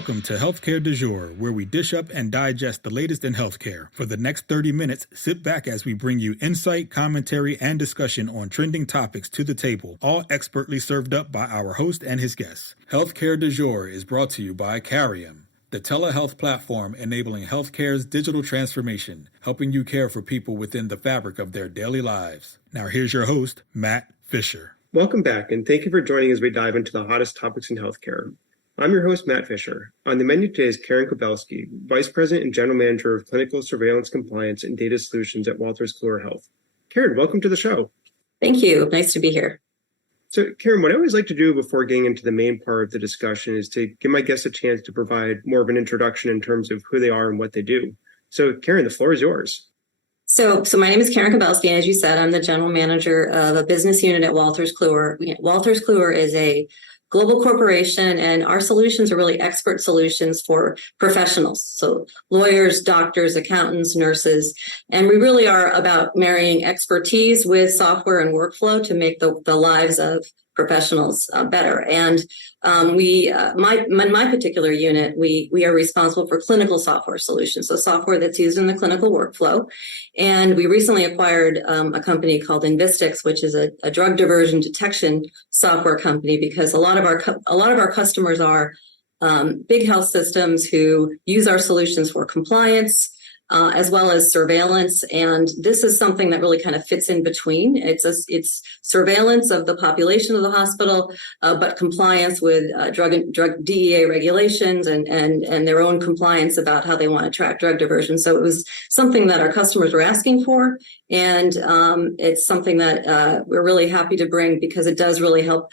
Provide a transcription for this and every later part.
Welcome to Healthcare du Jour, where we dish up and digest the latest in healthcare. For the next 30 minutes, sit back as we bring you insight, commentary, and discussion on trending topics to the table, all expertly served up by our host and his guests. Healthcare du Jour is brought to you by Carium, the telehealth platform enabling healthcare's digital transformation, helping you care for people within the fabric of their daily lives. Now here's your host, Matt Fisher. Welcome back, and thank you for joining as we dive into the hottest topics in healthcare. I'm your host, Matt Fisher. On the menu today is Karen Kobelski, Vice President and General Manager of Clinical Surveillance Compliance and Data Solutions at Wolters Kluwer Health. Karen, welcome to the show. Thank you. Nice to be here. So, Karen, what I always like to do before getting into the main part of the discussion is to give my guests a chance to provide more of an introduction in terms of who they are and what they do. So, Karen, the floor is yours. So my name is Karen Kobelski, and as you said, I'm the General Manager of a business unit at Wolters Kluwer. Wolters Kluwer is a global corporation, and our solutions are really expert solutions for professionals. So lawyers, doctors, accountants, nurses, and we really are about marrying expertise with software and workflow to make the lives of professionals better. And in my particular unit, we are responsible for clinical software solutions, so software that's used in the clinical workflow. And we recently acquired a company called Invistix, which is a drug diversion detection software company, because a lot of our customers are big health systems who use our solutions for compliance, as well as surveillance. And this is something that really kind of fits in between. It's surveillance of the population of the hospital, but compliance with drug DEA regulations and their own compliance about how they want to track drug diversion. So it was something that our customers were asking for. And it's something that we're really happy to bring, because it does really help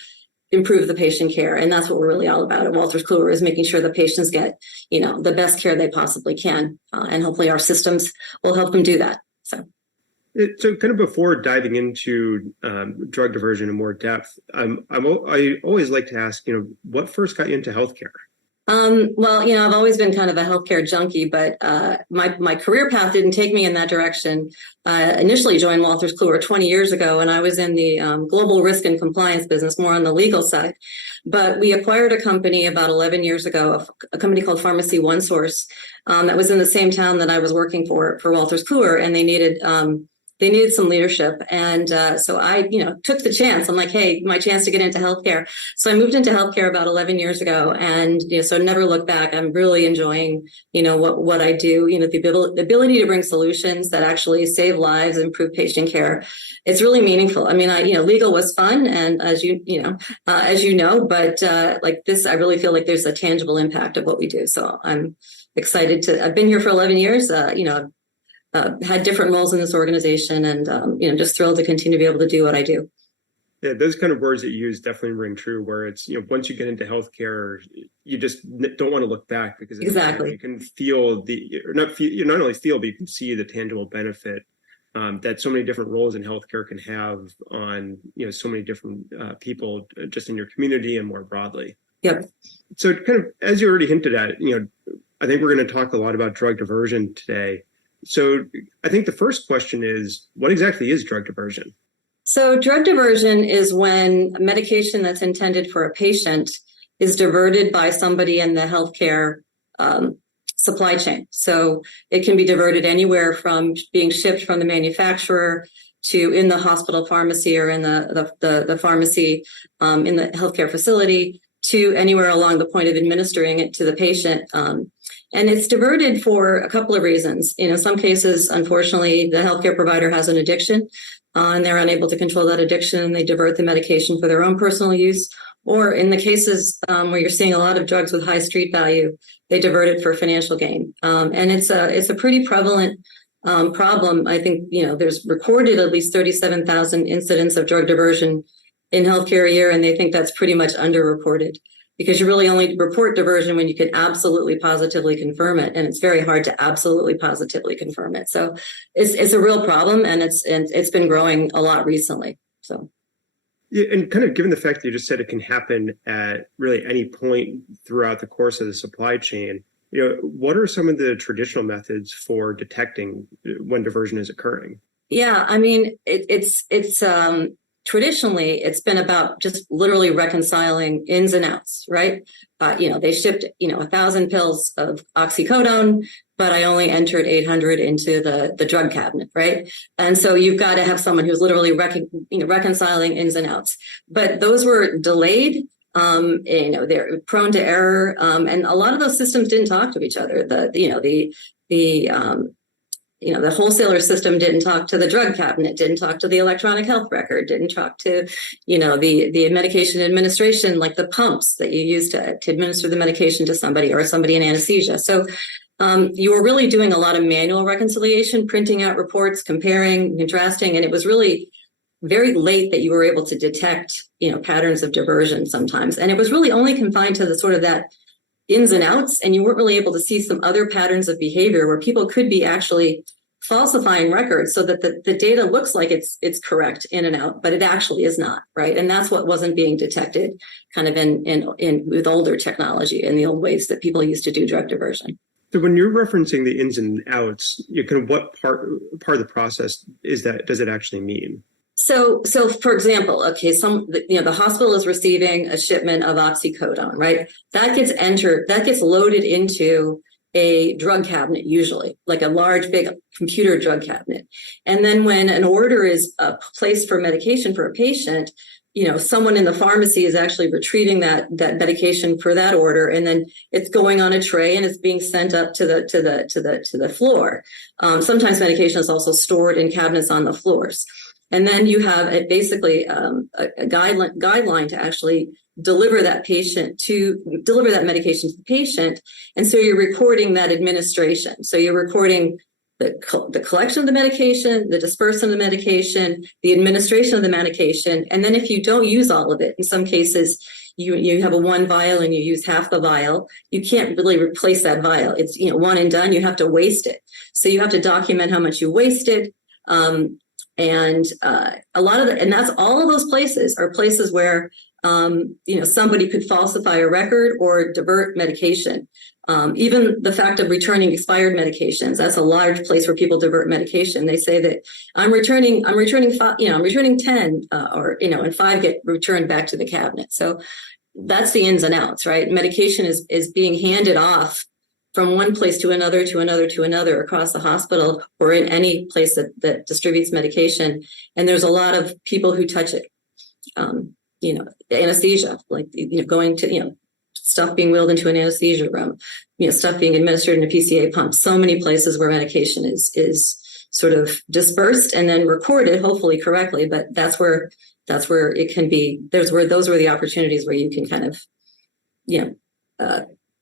improve the patient care. And that's what we're really all about at Wolters Kluwer, is making sure the patients get, the best care they possibly can. And hopefully our systems will help them do that. So kind of before diving into drug diversion in more depth, I always like to ask, what first got you into healthcare? Well, I've always been kind of a healthcare junkie, but my career path didn't take me in that direction. Initially joined Wolters Kluwer 20 years ago, and I was in the global risk and compliance business, more on the legal side. But we acquired a company about 11 years ago, a company called Pharmacy OneSource, that was in the same town that I was working for Wolters Kluwer, and they needed some leadership. And so I, took the chance. I'm like, hey, my chance to get into healthcare. So I moved into healthcare about 11 years ago. And, so never look back. I'm really enjoying, what I do, the ability to bring solutions that actually save lives, improve patient care. It's really meaningful. I mean, legal was fun. And as you know, but like this, I really feel like there's a tangible impact of what we do. So I'm excited I've been here for 11 years, had different roles in this organization, and just thrilled to continue to be able to do what I do. Yeah, those kind of words that you use definitely ring true, where it's, once you get into healthcare, you just don't want to look back, because exactly you can feel not only feel, but you can see the tangible benefit that so many different roles in healthcare can have on, so many different people just in your community and more broadly. Yep. So kind of, as you already hinted at, I think we're going to talk a lot about drug diversion today. So I think the first question is, what exactly is drug diversion? So drug diversion is when medication that's intended for a patient is diverted by somebody in the healthcare supply chain. So it can be diverted anywhere from being shipped from the manufacturer to in the hospital pharmacy, or in the pharmacy in the healthcare facility, to anywhere along the point of administering it to the patient. And it's diverted for a couple of reasons. In some cases, unfortunately, the healthcare provider has an addiction, and they're unable to control that addiction, and they divert the medication for their own personal use. Or in the cases where you're seeing a lot of drugs with high street value, they divert it for financial gain. And it's a pretty prevalent problem. I think, there's recorded at least 37,000 incidents of drug diversion in healthcare a year, and they think that's pretty much underreported, because you really only report diversion when you can absolutely positively confirm it, and it's very hard to absolutely positively confirm it. So it's a real problem, and it's been growing a lot recently. So yeah, and kind of given the fact that you just said it can happen at really any point throughout the course of the supply chain, what are some of the traditional methods for detecting when diversion is occurring? Yeah, I mean, it's traditionally, it's been about just literally reconciling ins and outs, right? They shipped, 1,000 pills of oxycodone, but I only entered 800 into the drug cabinet, right? And so you've got to have someone who's literally reconciling ins and outs. But those were delayed. They're prone to error, and a lot of those systems didn't talk to each other. The wholesaler system didn't talk to the drug cabinet, didn't talk to the electronic health record, didn't talk to, the medication administration, like the pumps that you use to administer the medication to somebody or somebody in anesthesia. So you were really doing a lot of manual reconciliation, printing out reports, comparing, contrasting, and it was really very late that you were able to detect, patterns of diversion sometimes. And it was really only confined to the sort of that ins and outs, and you weren't really able to see some other patterns of behavior where people could be actually falsifying records so that the data looks like it's correct in and out, but it actually is not, right? And that's what wasn't being detected kind of in with older technology and the old ways that people used to do drug diversion. So when you're referencing the ins and outs, kind of what part of the process is that? Does it actually mean? So for example, okay, the hospital is receiving a shipment of oxycodone, right? That gets loaded into a drug cabinet, usually like a large, big computer drug cabinet. And then when an order is placed for medication for a patient, someone in the pharmacy is actually retrieving that medication for that order, and then it's going on a tray and it's being sent up to the floor. Sometimes medication is also stored in cabinets on the floors. And then you have basically a guideline to actually deliver that medication to the patient. And so you're recording that administration. So you're recording the collection of the medication, the dispersion of the medication, the administration of the medication. And then if you don't use all of it, in some cases, you have a one vial and you use half the vial, you can't really replace that vial. It's, one and done, you have to waste it. So you have to document how much you wasted. And a lot of and that's all of those places are places where, somebody could falsify a record or divert medication. Even the fact of returning expired medications, that's a large place where people divert medication. They say that I'm returning 10, and 5 get returned back to the cabinet. So that's the ins and outs, right? Medication is being handed off from one place to another across the hospital or in any place that distributes medication. And there's a lot of people who touch it. Anesthesia, like, going to, stuff being wheeled into an anesthesia room, stuff being administered in a PCA pump. So many places where medication is sort of dispersed and then recorded, hopefully correctly. But that's where it can be. Those were the opportunities where you can kind of,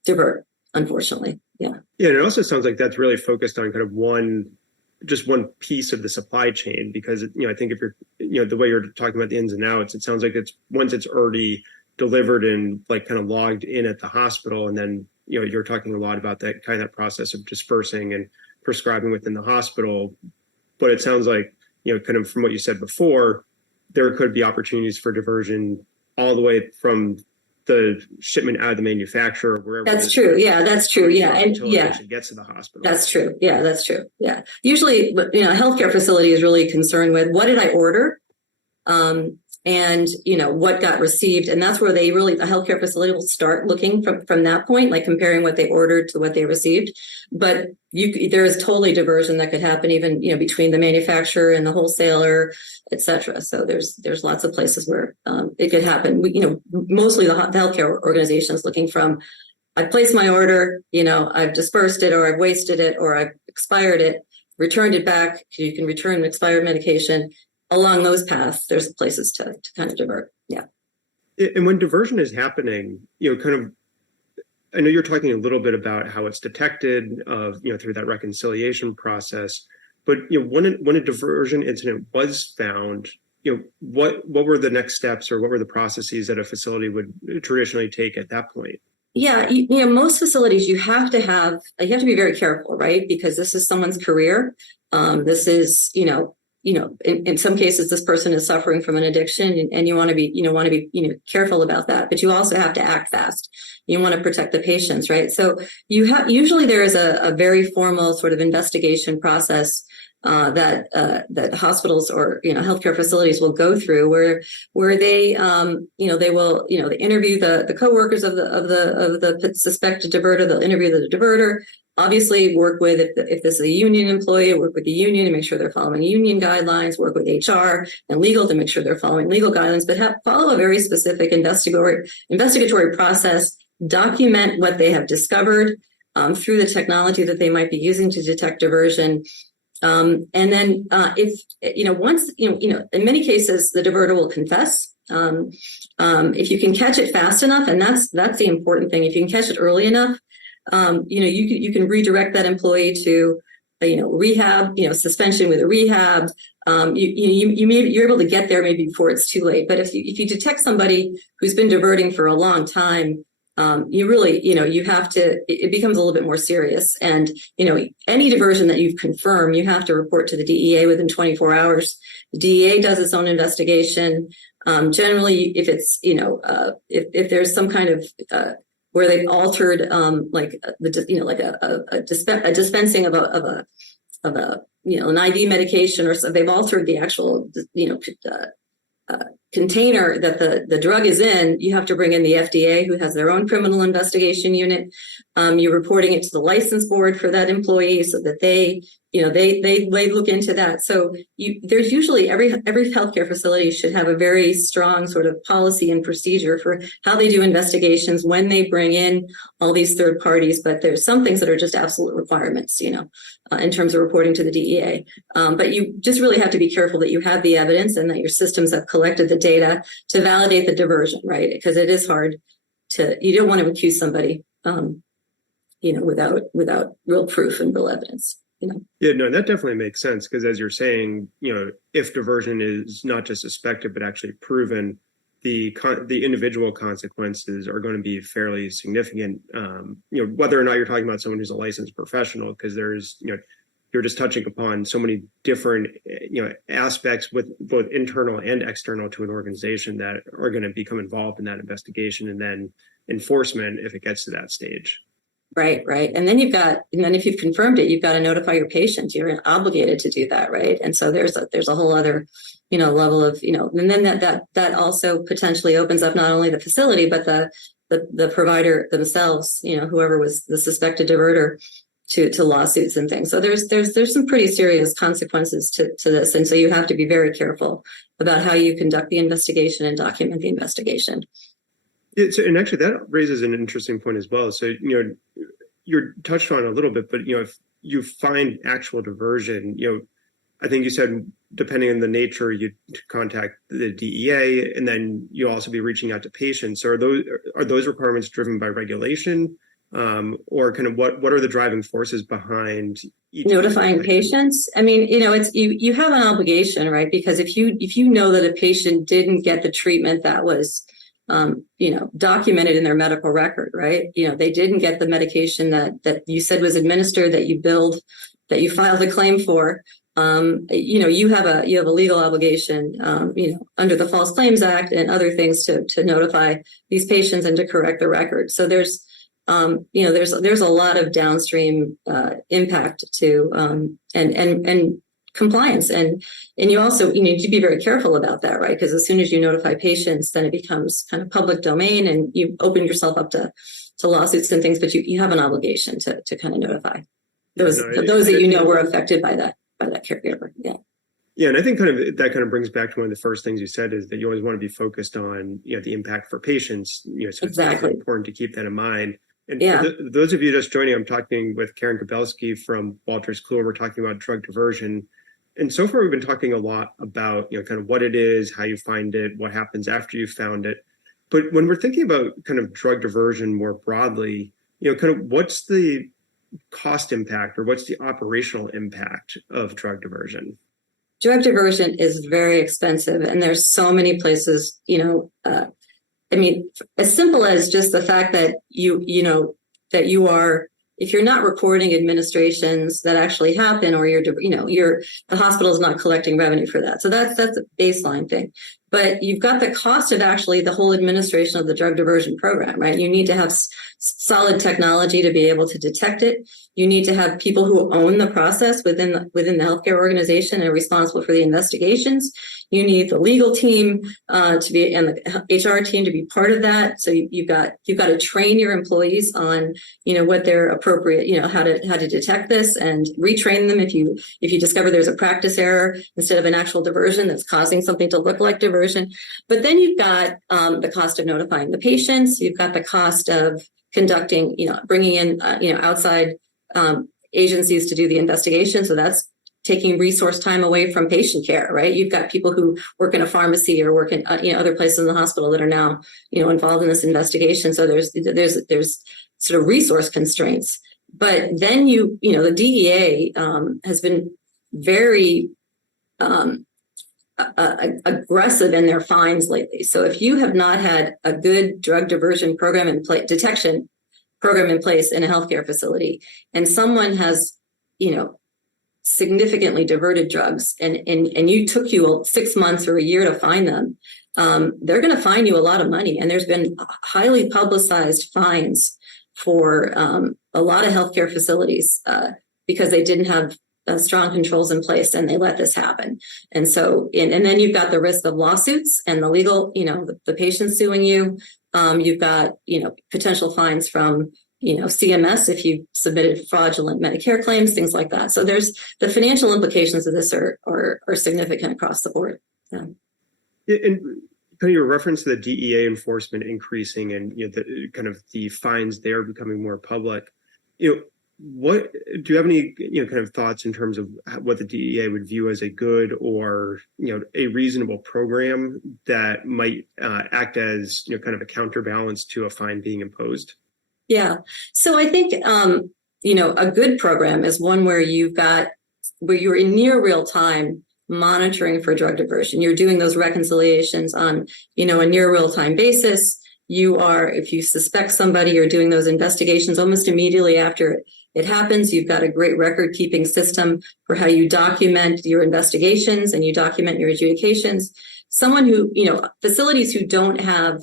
divert, unfortunately. Yeah. Yeah. And it also sounds like that's really focused on kind of one piece of the supply chain, because, I think if you're, the way you're talking about the ins and outs, it sounds like it's once it's already delivered and like kind of logged in at the hospital. And then, you're talking a lot about that process of dispersing and prescribing within the hospital. But it sounds like, kind of from what you said before, there could be opportunities for diversion all the way from the shipment out of the manufacturer, wherever. That's true. Yeah, that's true. Yeah. And until it actually gets to the hospital. That's true. Yeah, that's true. Yeah. Usually, a healthcare facility is really concerned with what did I order? And what got received. And that's where the healthcare facility will start looking from that point, like comparing what they ordered to what they received. But there is totally diversion that could happen even, between the manufacturer and the wholesaler, et cetera. So there's lots of places where it could happen. Mostly the healthcare organization is looking from, I've placed my order, I've dispersed it or I've wasted it or I've expired it, returned it back. You can return expired medication. Along those paths, there's places to kind of divert. Yeah. And when diversion is happening, I know you're talking a little bit about how it's detected, through that reconciliation process. But when a diversion incident was found, what were the next steps or what were the processes that a facility would traditionally take at that point? Yeah, most facilities you have to be very careful, right? Because this is someone's career. This is, in some cases, this person is suffering from an addiction, and you want to be careful about that. But you also have to act fast. You want to protect the patients, right? So usually there is a very formal sort of investigation process that hospitals or healthcare facilities will go through, where they they will they interview the coworkers of the suspected diverter. They'll interview the diverter. Obviously, work with if this is a union employee, work with the union to make sure they're following union guidelines. Work with HR and legal to make sure they're following legal guidelines. But follow a very specific investigatory process. Document what they have discovered through the technology that they might be using to detect diversion. And then if once in many cases the diverter will confess. If you can catch it fast enough, and that's the important thing. If you can catch it early enough, you can redirect that employee to rehab, suspension with a rehab. You're able to get there maybe before it's too late. But if you detect somebody who's been diverting for a long time, you really, you have to, it becomes a little bit more serious. And, any diversion that you've confirmed, you have to report to the DEA within 24 hours. The DEA does its own investigation. Generally, if it's, if there's some kind of, where they've altered, a dispensing of an IV medication, or so they've altered the actual, container that the drug is in, you have to bring in the FDA, who has their own criminal investigation unit. You're reporting it to the license board for that employee so that they look into that. So there's usually every healthcare facility should have a very strong sort of policy and procedure for how they do investigations when they bring in all these third parties. But there's some things that are just absolute requirements, in terms of reporting to the DEA. But you just really have to be careful that you have the evidence and that your systems have collected the data to validate the diversion, right? Because it is hard you don't want to accuse somebody, without real proof and real evidence. Yeah, no, that definitely makes sense, because as you're saying, if diversion is not just suspected but actually proven, the individual consequences are going to be fairly significant. Whether or not you're talking about someone who's a licensed professional, because there's you're just touching upon so many different aspects with both internal and external to an organization that are going to become involved in that investigation and then enforcement if it gets to that stage. Right. And then if you've confirmed it, you've got to notify your patient. You're obligated to do that, right? And so there's a whole other, level of, and then that also potentially opens up not only the facility, but the provider themselves, whoever was the suspected diverter, to lawsuits and things. So there's some pretty serious consequences to this. And so you have to be very careful about how you conduct the investigation and document the investigation. Yeah, and actually that raises an interesting point as well. So, you're touched on a little bit, but, if you find actual diversion, I think you said, depending on the nature, you contact the DEA, and then you'll also be reaching out to patients. So are those requirements driven by regulation, or kind of what are the driving forces behind notifying patients? I mean, it's you have an obligation, right? Because if you know that a patient didn't get the treatment that was documented in their medical record, right? They didn't get the medication that you said was administered, that you billed, that you filed a claim for. You have a legal obligation, under the False Claims Act and other things to notify these patients and to correct the record. So there's a lot of downstream impact to and compliance, and you also need to be very careful about that, right? Because as soon as you notify patients, then it becomes kind of public domain, and you open yourself up to lawsuits and things. But you have an obligation to kind of notify those that were affected by that caregiver. Yeah, and I think that brings back to one of the first things you said, is that you always want to be focused on the impact for patients. So exactly. It's important to keep that in mind. And yeah. For those of you just joining, I'm talking with Karen Kobelski from Wolters Kluwer. We're talking about drug diversion. And so far, we've been talking a lot about, kind of what it is, how you find it, what happens after you found it. But when we're thinking about kind of drug diversion more broadly, kind of what's the cost impact, or what's the operational impact of drug diversion? Drug diversion is very expensive, and there's so many places, as simple as just the fact that you are, if you're not reporting administrations that actually happen, or the hospital is not collecting revenue for that. So that's a baseline thing. but you've got the cost of actually the whole administration of the drug diversion program, right? You need to have solid technology to be able to detect it. You need to have people who own the process within the healthcare organization and are responsible for the investigations. You need the legal team to be, and the HR team to be part of that. So you've got to train your employees on, what they're appropriate, how to detect this, and retrain them if you discover there's a practice error instead of an actual diversion that's causing something to look like diversion. But then you've got the cost of notifying the patients. You've got the cost of conducting, bringing in, outside agencies to do the investigation. So that's taking resource time away from patient care, right? You've got people who work in a pharmacy or work in other places in the hospital that are now involved in this investigation. So there's sort of resource constraints. But then the DEA has been very aggressive in their fines lately. So if you have not had a good drug diversion program detection program in place in a healthcare facility, and someone has, significantly diverted drugs, and you took you 6 months or a year to find them, they're going to fine you a lot of money. And there's been highly publicized fines for a lot of healthcare facilities because they didn't have strong controls in place and they let this happen. And so, and then you've got the risk of lawsuits and the legal, the patients suing you. You've got, potential fines from, CMS if you submitted fraudulent Medicare claims, things like that. So there's the financial implications of this are significant across the board. Yeah. And kind of your reference to the DEA enforcement increasing and the kind of the fines there becoming more public. What do you have any kind of thoughts in terms of what the DEA would view as a good or a reasonable program that might act as kind of a counterbalance to a fine being imposed? Yeah. So I think a good program is one where you're in near real time monitoring for drug diversion. You're doing those reconciliations on a near real time basis. If you suspect somebody, you're doing those investigations almost immediately after it happens. You've got a great record keeping system for how you document your investigations and you document your adjudications. Someone who, facilities who don't have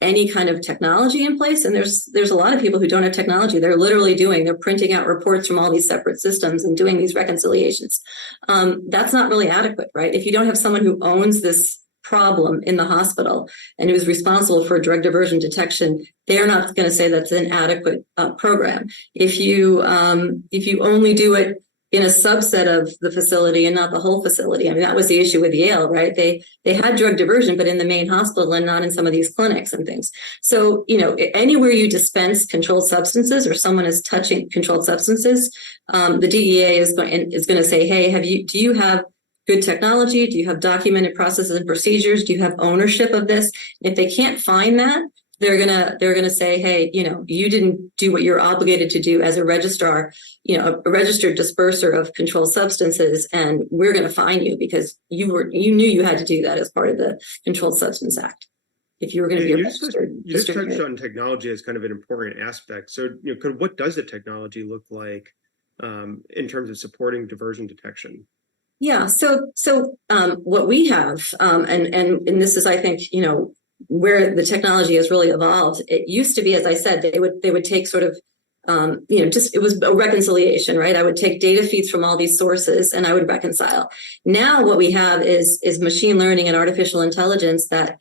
any kind of technology in place, and there's a lot of people who don't have technology. They're printing out reports from all these separate systems and doing these reconciliations. That's not really adequate, right? If you don't have someone who owns this problem in the hospital and who's responsible for drug diversion detection, they're not going to say that's an adequate program. If you only do it in a subset of the facility and not the whole facility, I mean, that was the issue with Yale, right? They had drug diversion, but in the main hospital and not in some of these clinics and things. So, anywhere you dispense controlled substances or someone is touching controlled substances, the DEA is going to say, hey, do you have good technology? Do you have documented processes and procedures? Do you have ownership of this? If they can't find that, they're gonna say, hey, you didn't do what you're obligated to do as a registrar, a registered disperser of controlled substances, and we're going to fine you because you knew you had to do that as part of the Controlled Substance Act. If you were going to be a registered, you just touched on technology as kind of an important aspect. So, what does the technology look like in terms of supporting diversion detection? Yeah. So what we have, and this is, I think, where the technology has really evolved. It used to be, as I said, they would take sort of, it was a reconciliation, right? I would take data feeds from all these sources and I would reconcile. Now what we have is machine learning and artificial intelligence that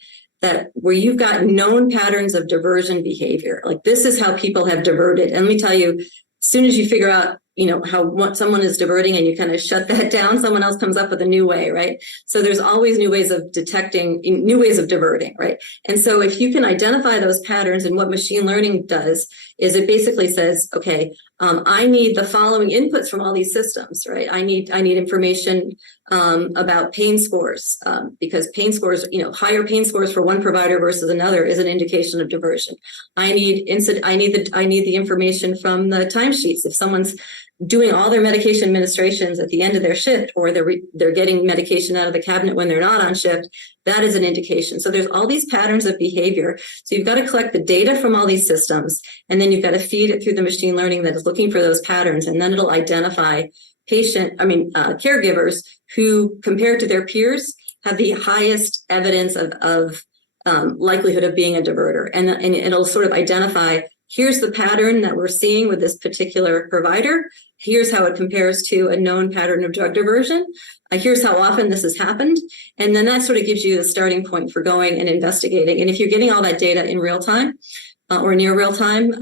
where you've got known patterns of diversion behavior. Like, this is how people have diverted. And let me tell you, as soon as you figure out what someone is diverting and you kind of shut that down, someone else comes up with a new way, right? So there's always new ways of detecting, new ways of diverting, right? And so if you can identify those patterns, and what machine learning does is it basically says, okay, I need the following inputs from all these systems, right? I need information about pain scores, because pain scores, higher pain scores for one provider versus another is an indication of diversion. I need the information from the timesheets. If someone's doing all their medication administrations at the end of their shift, or they're getting medication out of the cabinet when they're not on shift, that is an indication. So there's all these patterns of behavior. So you've got to collect the data from all these systems, and then you've got to feed it through the machine learning that is looking for those patterns, and then it'll identify caregivers who, compared to their peers, have the highest evidence of likelihood of being a diverter. And it'll sort of identify, here's the pattern that we're seeing with this particular provider. Here's how it compares to a known pattern of drug diversion. Here's how often this has happened. And then that sort of gives you the starting point for going and investigating. And if you're getting all that data in real time, or near real time,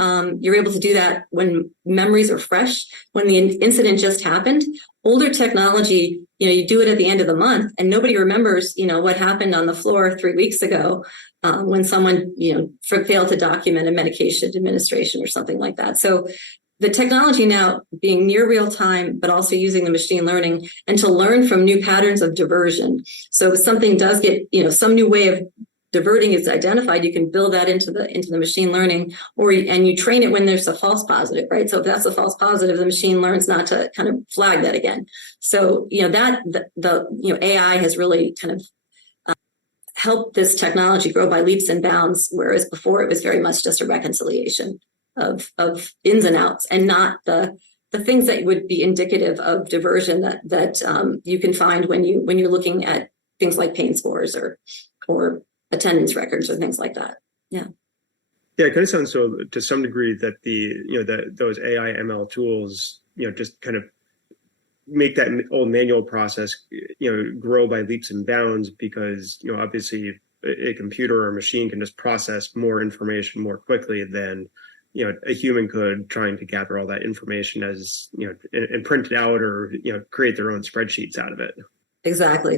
you're able to do that when memories are fresh, when the incident just happened. Older technology, you do it at the end of the month and nobody remembers, what happened on the floor 3 weeks ago when someone, failed to document a medication administration or something like that. So the technology now being near real time, but also using the machine learning and to learn from new patterns of diversion. So if something does get, some new way of diverting is identified, you can build that into the machine learning, and you train it when there's a false positive, right? So if that's a false positive, the machine learns not to kind of flag that again. So the AI has really kind of helped this technology grow by leaps and bounds, whereas before it was very much just a reconciliation of ins and outs, and not the things that would be indicative of diversion that you can find when you're looking at things like pain scores or attendance records or things like that. Yeah, it kind of sounds so to some degree that those AI ML tools, just kind of make that old manual process, grow by leaps and bounds, because, obviously a computer or a machine can just process more information more quickly than, a human could, trying to gather all that information as, and print it out or, create their own spreadsheets out of it. Exactly.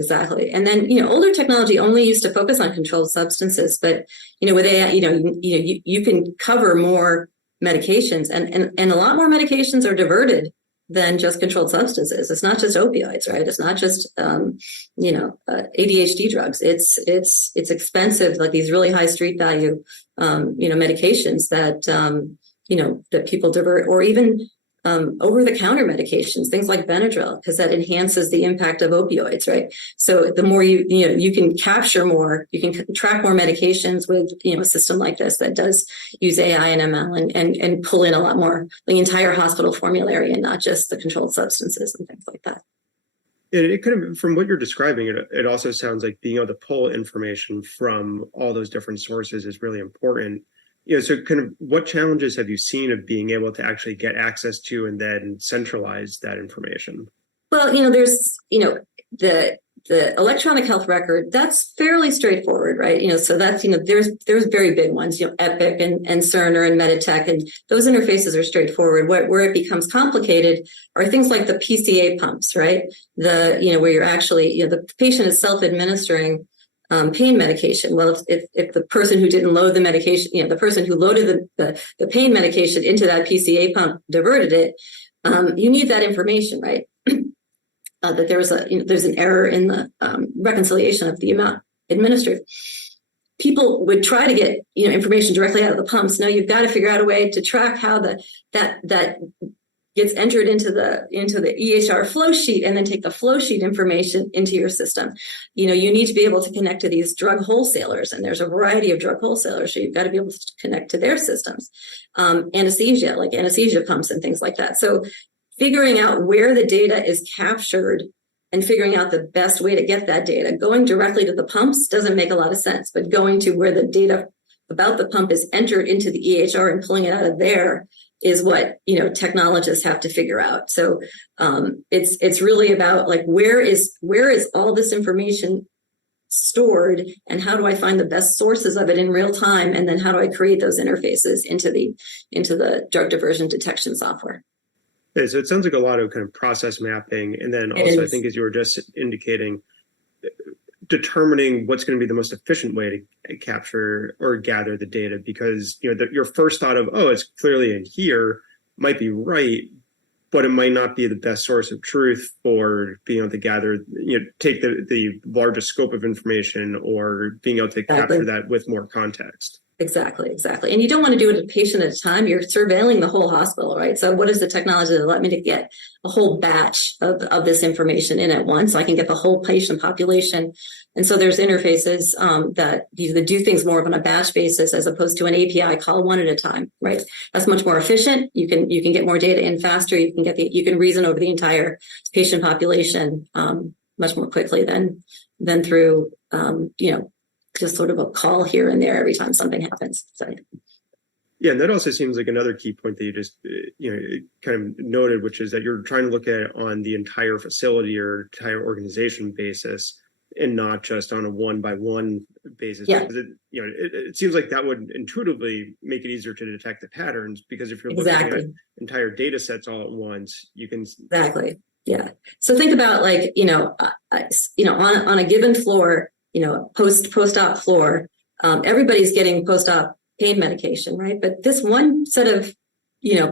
And then, older technology only used to focus on controlled substances, but, with AI, you can cover more medications and a lot more medications are diverted than just controlled substances. It's not just opioids, right? It's not just, ADHD drugs. It's expensive, like these really high street value, medications that, that people divert, or even over-the-counter medications, things like Benadryl, because that enhances the impact of opioids, right? So the more you can capture more, you can track more medications with, a system like this that does use AI and ML and pull in a lot more, the entire hospital formulary and not just the controlled substances and things like that. It kind of, from what you're describing, it also sounds like being able to pull information from all those different sources is really important. So kind of what challenges have you seen of being able to actually get access to and then centralize that information? Well, there's, the electronic health record, that's fairly straightforward, right? So that's, there's very big ones, Epic and Cerner and Meditech, and those interfaces are straightforward. Where it becomes complicated are things like the PCA pumps, right? Where you're actually, the patient is self-administering pain medication. Well, if the person who didn't load the medication, the person who loaded the pain medication into that PCA pump diverted it, you need that information, right? That there's an error in the reconciliation of the amount administered. People would try to get information directly out of the pumps. No, you've got to figure out a way to track how that gets entered into the EHR flow sheet, and then take the flow sheet information into your system. You need to be able to connect to these drug wholesalers, and there's a variety of drug wholesalers, so you've got to be able to connect to their systems. Anesthesia, like anesthesia pumps and things like that. So figuring out where the data is captured and figuring out the best way to get that data. Going directly to the pumps doesn't make a lot of sense, but going to where the data about the pump is entered into the EHR and pulling it out of there is what technologists have to figure out. So it's really about, like, where is all this information stored, and how do I find the best sources of it in real time, and then how do I create those interfaces into the drug diversion detection software. Yeah, so it sounds like a lot of kind of process mapping, and then also I think, as you were just indicating, determining what's going to be the most efficient way to capture or gather the data, because your first thought of, it's clearly in here, might be right, but it might not be the best source of truth for being able to gather, take the largest scope of information, or being able to capture that with more context. Exactly. And you don't want to do it a patient at a time. You're surveilling the whole hospital, right? So what is the technology that let me to get a whole batch of this information in at once? So I can get the whole patient population. And so there's interfaces that do things more of on a batch basis, as opposed to an API call one at a time, right? That's much more efficient. You can get more data in faster. You can reason over the entire patient population much more quickly than through, just sort of a call here and there every time something happens. So. Yeah, and that also seems like another key point that you just kind of noted, which is that you're trying to look at it on the entire facility or entire organization basis, and not just on a one-by-one basis. Yeah. Because it seems like that would intuitively make it easier to detect the patterns. Because if you're looking at entire data sets all at once, you can exactly. Yeah. So think about like on a given floor, post-op floor, everybody's getting post-op pain medication, right? But this one set of,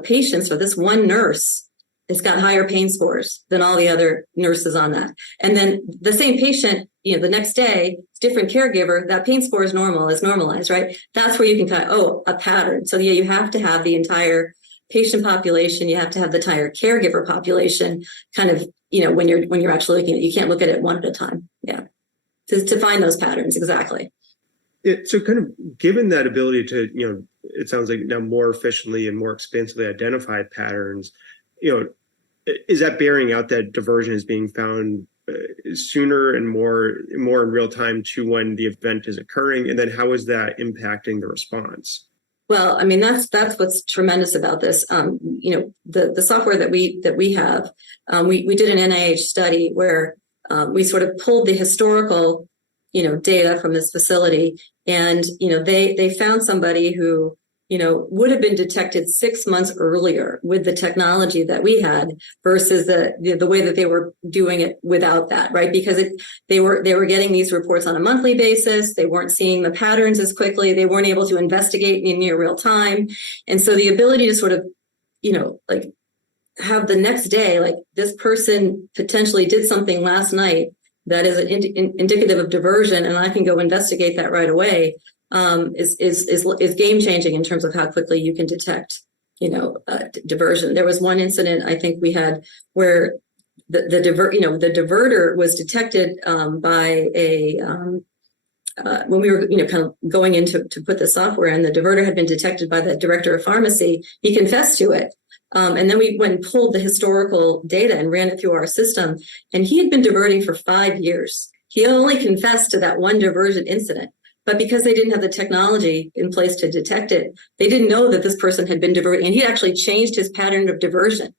patients or this one nurse has got higher pain scores than all the other nurses on that. And then the same patient, the next day, different caregiver, that pain score is normalized, right? That's where you can kind of, a pattern. So yeah, you have to have the entire patient population. You have to have the entire caregiver population kind of, when you're actually looking at it, you can't look at it one at a time. Yeah. To find those patterns. Exactly. So kind of given that ability to, it sounds like now more efficiently and more expansively identify patterns, is that bearing out that diversion is being found sooner and more in real time to when the event is occurring? And then how is that impacting the response? Well, I mean, that's what's tremendous about this. The software that we have, we did an NIH study where we sort of pulled the historical, data from this facility, and they found somebody who would have been detected 6 months earlier with the technology that we had versus the way that they were doing it without that, right? Because they were getting these reports on a monthly basis. They weren't seeing the patterns as quickly. They weren't able to investigate in near real time. And so the ability to sort of, like have the next day, like this person potentially did something last night that is indicative of diversion, and I can go investigate that right away, is game changing in terms of how quickly you can detect, diversion. There was one incident I think we had where the diverter was detected by a when we were kind of going in to put the software in, the diverter had been detected by the director of pharmacy. He confessed to it. And then we went and pulled the historical data and ran it through our system. And he had been diverting for 5 years. He only confessed to that one diversion incident. But because they didn't have the technology in place to detect it, they didn't know that this person had been diverting. And he actually changed his pattern of diversion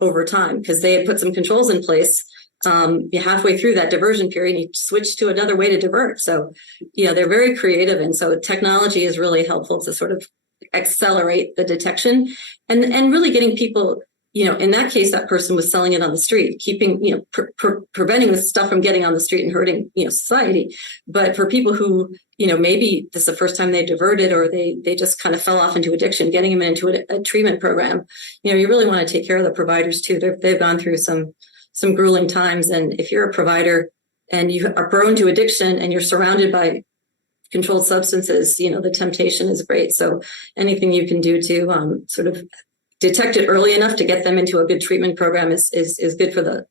over time because they had put some controls in place halfway through that diversion period. And he switched to another way to divert. So, they're very creative. And so technology is really helpful to sort of accelerate the detection and really getting people, in that case, that person was selling it on the street, keeping, preventing this stuff from getting on the street and hurting, society. But for people who, maybe this is the first time they diverted or they just kind of fell off into addiction, getting them into a treatment program, you really want to take care of the providers too. They've gone through some grueling times. And if you're a provider and you are prone to addiction and you're surrounded by controlled substances, the temptation is great. So anything you can do to sort of detect it early enough to get them into a good treatment program is good for the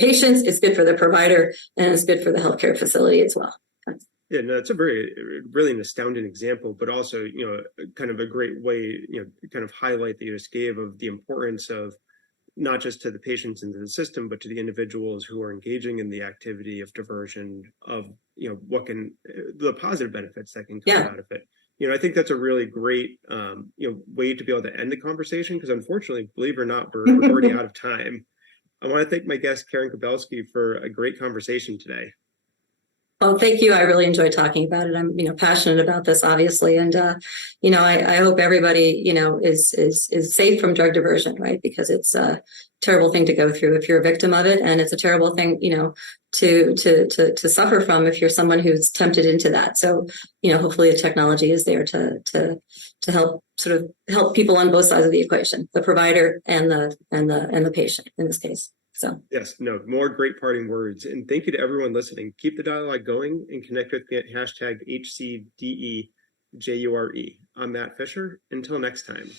patients, it's good for the provider, and it's good for the healthcare facility as well. Yeah, no, it's a really an astounding example, but also, kind of a great way, kind of highlight that you just gave of the importance of not just to the patients in the system, but to the individuals who are engaging in the activity of diversion, of, the positive benefits that can come out of it. I think that's a really great, way to be able to end the conversation, because unfortunately, believe it or not, we're already out of time. I want to thank my guest, Karen Kobelski, for a great conversation today. Well, thank you. I really enjoyed talking about it. I'm, passionate about this, obviously. And, I hope everybody, is safe from drug diversion, right? Because it's a terrible thing to go through if you're a victim of it. And it's a terrible thing, to suffer from if you're someone who's tempted into that. So, hopefully the technology is there to help help people on both sides of the equation, the provider and the patient in this case. So yes, no, more great parting words. And thank you to everyone listening. Keep the dialogue going and connect with me at #HCDEJURE. I'm Matt Fisher. Until next time.